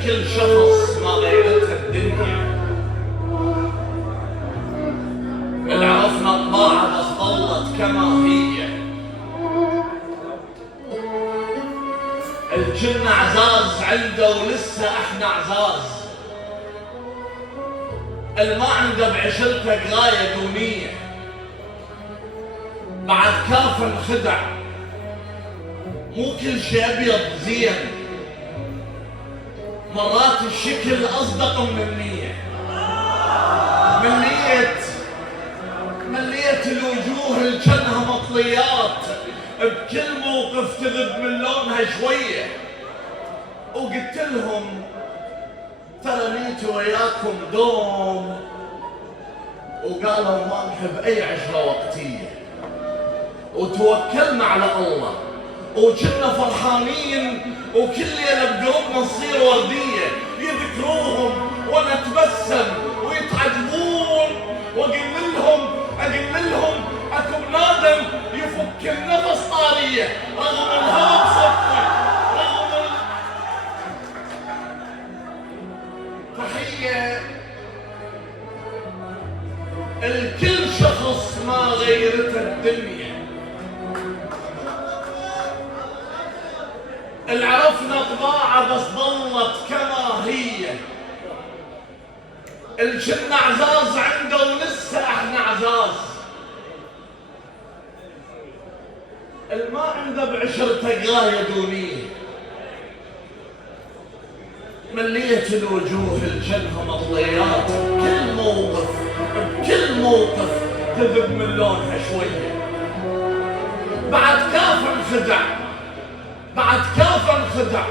الكل شخص ما غيرته الدنيا. اللي عرفنا طباعه بس ظلت كما هي. الجن عزاز عنده ولسه احنا عزاز. اللي ما عنده بعشرته غايه دونيه بعد كاف انخدع. مو كل شيء ابيض زين، مرات الشكل اصدق من النيه. مليت الوجوه اللي جنها مطليات، بكل موقف تذب من لونها شويه. وقلت لهم ترى نيت وياكم دوم، وقالوا ما نحب اي عشره وقتيه. وتوكلنا على الله وكنا فرحانين، وكل ليله بقلوبنا تصير ورديه. يذكروهم ونتبسم ويتعجبون، اقول لهم اكو بنادم يفك النفس طاريه رغم الهوى بصفي. تحيه الكل شخص ما غيرته الدنيا. اللي عرفنا طباعه بس ظلت كما هي. الجن عزاز عنده ولسه احنا عزاز. الما عنده بعشرته غايه دونيه. مليت الوجوه الجنها مطليات، بكل موقف تذب من لونها شويه. بعد كاف انخدع.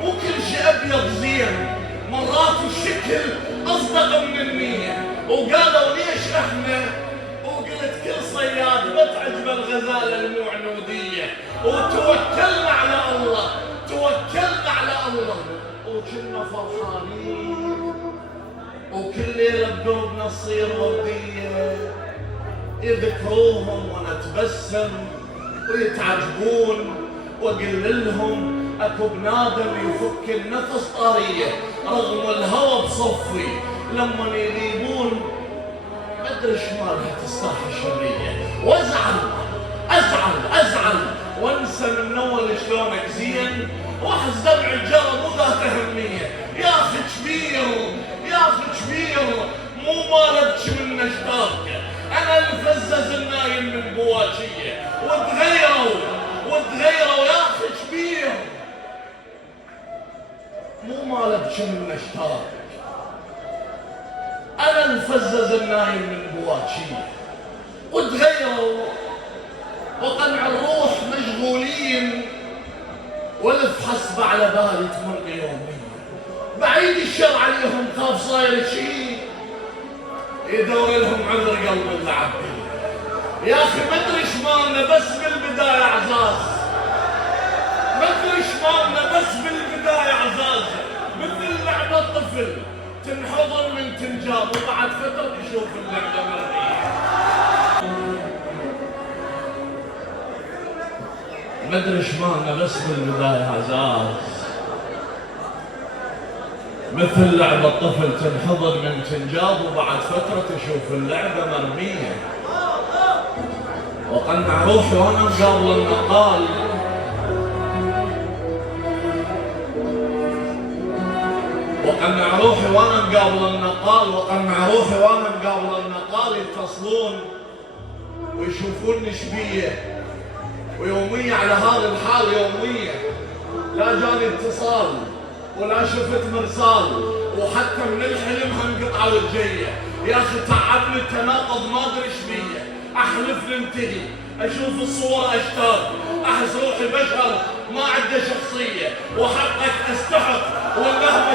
مو كل شيء ابيض زين، مرات الشكل اصدق من النيه. وقالوا ليش احنا؟ وقلت كل صياد بتعجب الغزاله المعنوديه. وتوكلنا على الله وكنا فرحانين، وكل ليله بقلوبنا تصير ورديه. يذكروهم ونتبسم ويتعجبون، واقول لهم اكو بنادم يفك النفس طاريه رغم الهوى بصفي. لما يغيبون ما ادري شمالها تستاحي الشريه، وازعل وانسى من اول شلونك زين، واحس دمع الجرى مو ذات اهميه. يا اخي كبير مو ما ابكي من اشتاقك. انا اللي فزز النايم من بواشيه وتغيروا يا اخي كبير مو ما ابكي من اشتاقك. انا اللي فزز النايم من بواشيه وتغيروا. وقنع الروح مشغولين، والف حسب على بالي تمر يومين. بعيد الشر عليهم خاف صاير شيء، يدور لهم عذر قلب العبد. يا اخي ما ادري شمالنا بس بالبدايه عزاز. مثل لعبه طفل تنحضن من تنجاب، وبعد فتره تشوف اللعبه مرئيه. ما ادري شمالنا بس بالبدايه عزاز. مثل لعبة طفل تنحضن من تنجاب، وبعد فترة تشوف اللعبة مرمية. وقنع روحي وانا مقابل النقال، وقنع روحي وانا مقابل النقال يتصلون ويشوفوني شبيه. ويومية على هذا الحال يومية، لا جاني اتصال ولا شفت مرسال، وحتى من الحلم هنقطع وجهي. يا اخي تعبني التناقض ما ادري ايش بيه. احلف ننتهي، اشوف الصور اشتاق، احس روحي بشر ما عنده شخصيه، وحقك استحق والله